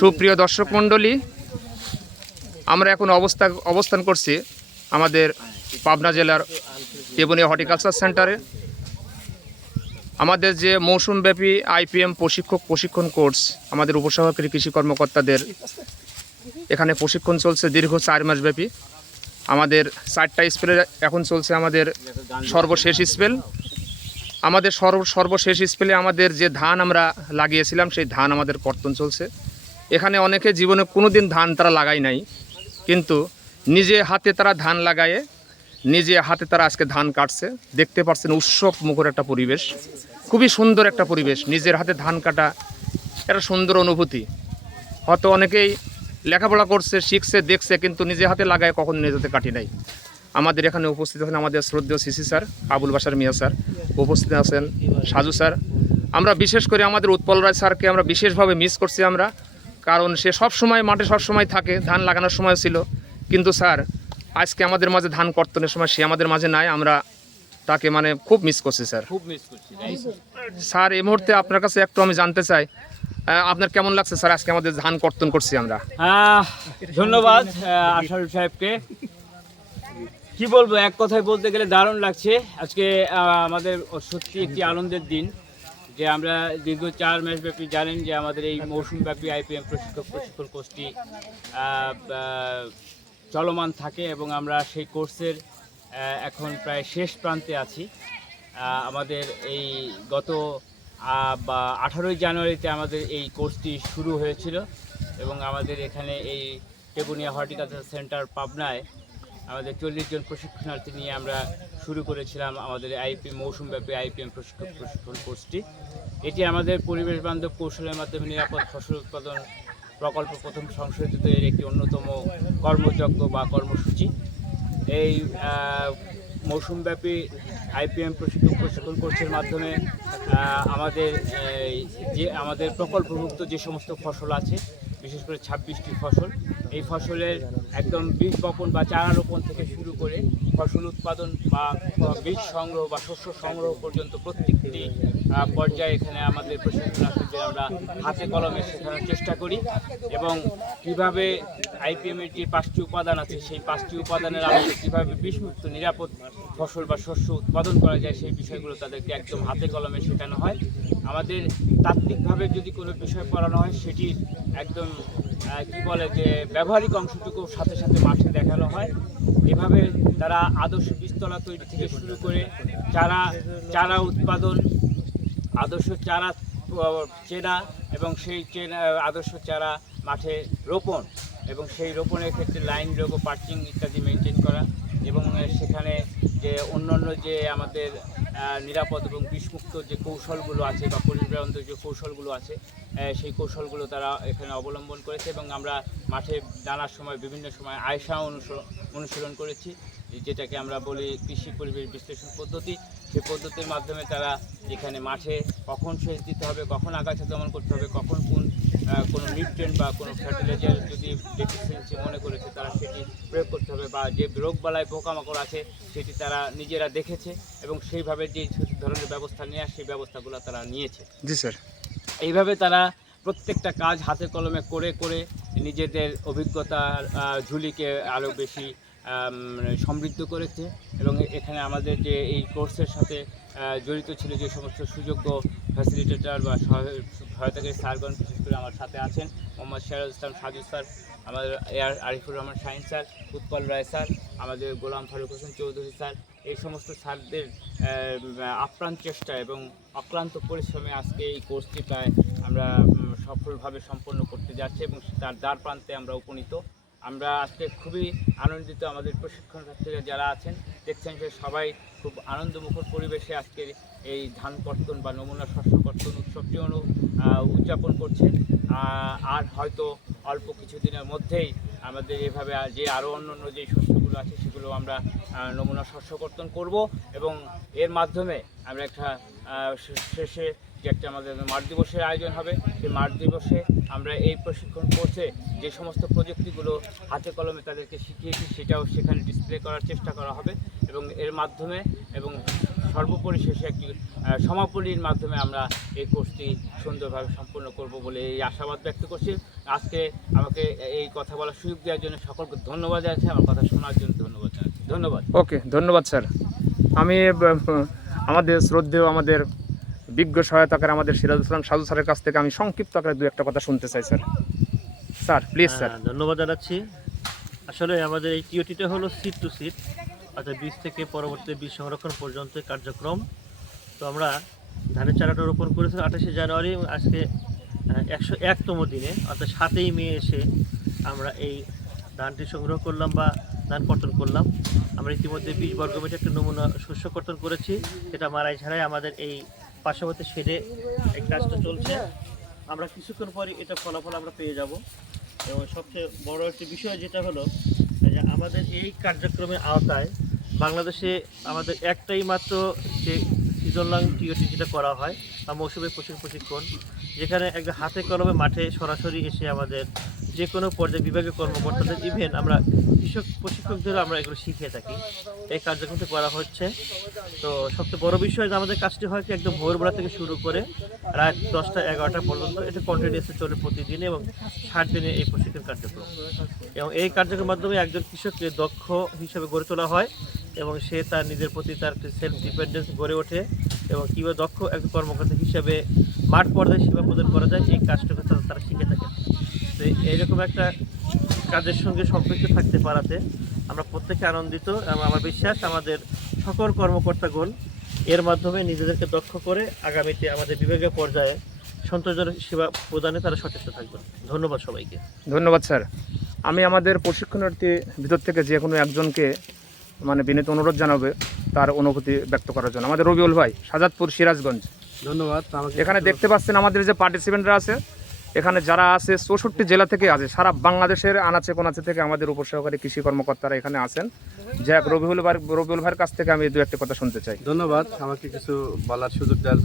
সুপ্রিয় দর্শক মণ্ডলী, আমরা এখন অবস্থা অবস্থান করছি আমাদের পাবনা জেলার দেবনিয়া হর্টিকালচার সেন্টারে। আমাদের যে মৌসুমব্যাপী আইপিএম প্রশিক্ষক প্রশিক্ষণ কোর্স আমাদের উপসহকারী কৃষি কর্মকর্তাদের এখানে প্রশিক্ষণ চলছে দীর্ঘ চার মাসব্যাপী আমাদের চারটা স্পেলে এখন চলছে আমাদের সর্বশেষ স্পেল। আমাদের সর্ব সর্বশেষ স্পেলে আমাদের যে ধান আমরা লাগিয়েছিলাম, সেই ধান আমাদের কর্তন চলছে। এখানে অনেকে জীবনে কোনো দিন ধান তারা লাগায় নাই, কিন্তু নিজে হাতে তারা ধান লাগায়ে, নিজে হাতে তারা আজকে ধান কাটছে। দেখতে পাচ্ছেন উৎসব মুখর একটা পরিবেশ, খুবই সুন্দর একটা পরিবেশ। নিজের হাতে ধান কাটা একটা সুন্দর অনুভূতি। হয়তো অনেকেই লেখাপড়া করছে, শিখছে, দেখছে, কিন্তু নিজে হাতে লাগায় কখনো নিজে কাটি নাই। আমাদের এখানে উপস্থিত আছেন আমাদের শ্রদ্ধেয় সিসি স্যার আবুল বাসার মিয়া স্যার। উপস্থিত আছেন সাজু স্যার। আমরা বিশেষ করে আমাদের উৎপল রায় স্যারকে আমরা বিশেষভাবে মিস করছি আমরা কারণ সে সব সময় মাঠে সব সময় থাকে ধান লাগানোর সময় ছিল। কিন্তু স্যার আজকে আমাদের মাঝে ধান কর্তনের সময় সে আমাদের মাঝে নাই আমরা তাকে মানে খুব মিস করছি স্যার। খুব মিস করছি স্যার এই মুহূর্তে আপনার কাছে একটু আমি জানতে চাই আপনার কেমন লাগছে স্যার? আজকে আমাদের ধান কর্তন করছি আমরা। ধন্যবাদ আশারুল সাহেবকে। কি বলব, এক কথায় বলতে গেলে দারুণ লাগছে। আজকে আমাদের সত্যি একটি আনন্দের দিন, যে আমরা দীর্ঘ চার মাস ব্যাপী জানেন যে আমাদের এই মৌসুমব্যাপী আইপিএম প্রশিক্ষক প্রশিক্ষণ কোর্সটি চলমান থাকে এবং আমরা সেই কোর্সের এখন প্রায় শেষ প্রান্তে আছি। আমাদের এই গত বা আঠারোই জানুয়ারিতে আমাদের এই কোর্সটি শুরু হয়েছিল এবং আমাদের এখানে এই টেবুনিয়া হর্টিকালচার সেন্টার পাবনায় আমাদের চল্লিশ জন প্রশিক্ষণার্থী নিয়ে আমরা শুরু করেছিলাম আমাদের আইপি মৌসুমব্যাপী আইপিএম প্রশিক্ষক প্রশিক্ষণ কোর্সটি। এটি আমাদের পরিবেশ বান্ধব কৌশলের মাধ্যমে নিরাপদ ফসল উৎপাদন প্রকল্প প্রথম সংশোধিত এর একটি অন্যতম কর্মযজ্ঞ বা কর্মসূচি। এই মৌসুমব্যাপী আইপিএম প্রশিক্ষক প্রশিক্ষণ কোর্সের মাধ্যমে আমাদের যে, আমাদের প্রকল্পভুক্ত যে সমস্ত ফসল আছে বিশেষ করে ছাব্বিশটি ফসল। এই ফসলের একদম বীজ বপন বা চারা রোপণ থেকে শুরু করে ফসল উৎপাদন বা বীজ সংগ্রহ বা শস্য সংগ্রহ পর্যন্ত প্রত্যেকটি পর্যায়ে এখানে আমাদের প্রশিক্ষণার্থীদের আমরা হাতে কলমে শেখানোর চেষ্টা করি এবং কীভাবে আইপিএমের যে পাঁচটি উপাদান আছে, সেই পাঁচটি উপাদানের আলোকে কীভাবে বিষমুক্ত, নিরাপদ ফসল বা শস্য উৎপাদন করা যায়, সেই বিষয়গুলো তাদেরকে একদম হাতে কলমে শেখানো হয়। আমাদের তাত্ত্বিকভাবে যদি কোনো বিষয় পড়ানো হয় সেটির একদম কি বলে যে ব্যবহারিক অংশটুকু সাথে সাথে মাঠে দেখানো হয়। এভাবে তারা আদর্শ বীজতলা তৈরি থেকে শুরু করে চারা চারা উৎপাদন, আদর্শ চারা চেনা এবং সেই চেনা, আদর্শ চারা মাঠে রোপণ এবং সেই রোপণের ক্ষেত্রে লাইন লোগো পার্চিং ইত্যাদি মেনটেন করা এবং সেখানে যে অন্যান্য যে আমাদের নিরাপদ এবং বিষমুক্ত যে কৌশলগুলো আছে বা পরিবেশবান্ধব যে কৌশলগুলো আছে সেই কৌশলগুলো তারা এখানে অবলম্বন করেছে এবং আমরা মাঠে জানার সময়, বিভিন্ন সময় আয়সা অনুসরণ অনুশীলন করেছি। যেটাকে আমরা বলি কৃষি পরিবেশ বিশ্লেষণ পদ্ধতি সেই পদ্ধতির মাধ্যমে তারা এখানে মাঠে কখন সেচ দিতে হবে কখন আগাছা দমন করতে হবে কখন কোন কোনো নিউট্রেন্ট বা কোনো ফার্টিলাইজার যদি ডেফিসিয়েন্সি মনে করেছে তারা সেটি প্রয়োগ করতে হবে বা যে রোগবালাই পোকামাকড় আছে সেটি তারা নিজেরা দেখেছে এবং সেইভাবে যে ধরনের ব্যবস্থা নেওয়ার সেই ব্যবস্থাগুলো তারা নিয়েছে। জি স্যার। এইভাবে তারা প্রত্যেকটা কাজ হাতে কলমে করে করে নিজেদের অভিজ্ঞতার ঝুলিকে আরও বেশি সমৃদ্ধ করেছে এবং এখানে আমাদের যে এই কোর্সের সাথে জড়িত ছিল যে সমস্ত সুযোগ্য ফ্যাসিলিটেটর বা সহায়- সহায়তাকারী স্যারগণ বিশেষ করে আমার সাথে আছেন। মোহাম্মদ সিরাজ ইসলাম সাজু স্যার, আমাদের air Arifur Rahman Shahin sir, Utpal Roy sir, আমাদের গোলাম ফারুক হোসেন চৌধুরী স্যার। এই সমস্ত স্যারদের আপ্রাণ চেষ্টা এবং অক্লান্ত পরিশ্রমে আজকে এই কোর্সটি প্রায় আমরা সফলভাবে সম্পন্ন করতে যাচ্ছি এবং তার দ্বার প্রান্তে আমরা উপনীত। আমরা আজকে খুবই আনন্দিত আমাদের প্রশিক্ষণার্থীরা যারা আছেন। দেখছেন যে সবাই খুব আনন্দমুখর পরিবেশে আজকের এই ধান কর্তন বা নমুনা শস্য কর্তন উৎসবটি অনু উদযাপন করছে আহ, আর হয়তো অল্প কিছুদিনের মধ্যেই আমাদের এভাবে যে আরও অন্য অন্য যে শস্যগুলো আছে সেগুলো আমরা নমুনা শস্য কর্তন করব এবং এর মাধ্যমে আমরা একটা শেষে যে একটা আমাদের মাঠ দিবসের আয়োজন হবে। সেই মাঠ দিবসে আমরা এই প্রশিক্ষণ কোর্সে যে সমস্ত প্রযুক্তিগুলো হাতে কলমে তাদেরকে শিখিয়েছি, সেটাও সেখানে ডিসপ্লে করার চেষ্টা করা হবে এবং এর মাধ্যমে এবং সর্বোপরি শেষে একটি সমাপনীর মাধ্যমে আমরা এই কোর্সটি সুন্দরভাবে সম্পন্ন করব বলে এই আশাবাদ ব্যক্ত করছি। আজকে আমাকে এই কথা বলার সুযোগ দেওয়ার জন্য সকলকে ধন্যবাদ আছে আমার কথা শোনার জন্য ধন্যবাদ জানাচ্ছি। ধন্যবাদ। ওকে, ধন্যবাদ স্যার। আমি আমাদের শ্রদ্ধেয় আমাদের বিজ্ঞ সহায়তাকার আমাদের সিরাজ ইসলাম সাজু স্যারের কাছ থেকে আমি সংক্ষিপ্ত আকারে দু একটা কথা শুনতে চাই স্যার। Sir please sir. হ্যাঁ, ধন্যবাদ জানাচ্ছি। আসলে আমাদের এই টিওটিটা হলো সিট টু সিট অর্থাৎ বীজ থেকে পরবর্তী বীজ সংরক্ষণ পর্যন্ত কার্যক্রম। তো আমরা ধানের চারাটা রোপণ করেছি আঠাশে জানুয়ারি এবং আজকে একশো একতম দিনে অর্থাৎ সাতই মে এসে আমরা এই ধানটি সংগ্রহ করলাম বা ধান কর্তন করলাম। আমরা ইতিমধ্যে বীজ বর্গমিটার একটা নমুনা শস্য কর্তন করেছি এটা মারাই ছাড়াই আমাদের এই পার্শ্ববর্তী শেডে এই কাজটা চলছে। আমরা কিছুক্ষণ পরে এটা ফলাফল আমরা পেয়ে যাব। এবং সবচেয়ে বড় একটি বিষয় যেটা হলো যে আমাদের এই কার্যক্রমের আওতায় বাংলাদেশে আমাদের একটাই মাত্র যে সিজনলাং টিওটি যেটা করা হয় বা মৌসুমী প্রশিক্ষণ প্রশিক্ষণ, যেখানে একদম হাতে কলমে মাঠে সরাসরি এসে আমাদের যে কোনো পর্যায়ে বিভাগীয় কর্মকর্তাদের ইভেন আমরা কৃষক, প্রশিক্ষকদেরও আমরা এগুলো শিখিয়ে থাকি। এই কার্যক্রমটি করা হচ্ছে। তো সবচেয়ে বড় বিষয় যে আমাদের কাজটি হয় কি, একদম ভোরবেলা থেকে শুরু করে রাত দশটা এগারোটা পর্যন্ত এটা কন্টিনিউসলি চলে প্রতিদিন এবং ষাট দিনে এই প্রশিক্ষণ কার্যক্রম। এবং এই কার্যক্রমের মাধ্যমে একজন কৃষককে দক্ষ হিসেবে গড়ে তোলা হয় এবং সে তার নিজের প্রতি তার সেলফ ডিপেন্ডেন্স গড়ে ওঠে এবং কীভাবে দক্ষ একজন কর্মকর্তা হিসাবে মাঠ পর্যায়ে সেবা প্রদান করা যায়, এই কাজটাকে তারা শিখে থাকে এইরকম একটা কাজের সঙ্গে সম্পৃক্ত থাকতে পারাতে আমরা প্রত্যেকে আনন্দিত এবং আমার বিশ্বাস আমাদের সকল কর্মকর্তাগণ এর মাধ্যমে নিজেদেরকে দক্ষ করে আগামীতে আমাদের বিভাগীয় পর্যায়ে সন্তোষজনক সেবা প্রদানে তারা সচেষ্ট থাকবেন। ধন্যবাদ সবাইকে। ধন্যবাদ স্যার। আমি আমাদের প্রশিক্ষণার্থী ভিতর থেকে যে কোনো একজনকে মানে বিনীত অনুরোধ জানাবে তার অনুভূতি ব্যক্ত করার জন্য। আমাদের রবিউল ভাই সাজাদপুর সিরাজগঞ্জ। ধন্যবাদ এখানে দেখতে পাচ্ছেন আমাদের যে পার্টিসিপেন্টরা আছে এখানে যারা আছে, চৌষট্টি জেলা থেকে আছে, সারা বাংলাদেশের আনাচে কোনাচে থেকে আমাদের উপসহকারী কৃষি কর্মকর্তারা এখানে আছেন। যাক, রবিউল ভাই, রবিউল ভাইয়ের কাছ থেকে আমি দু একটা কথা শুনতে চাই। ধন্যবাদ, আমাকে কিছু বলার সুযোগ দেওয়ার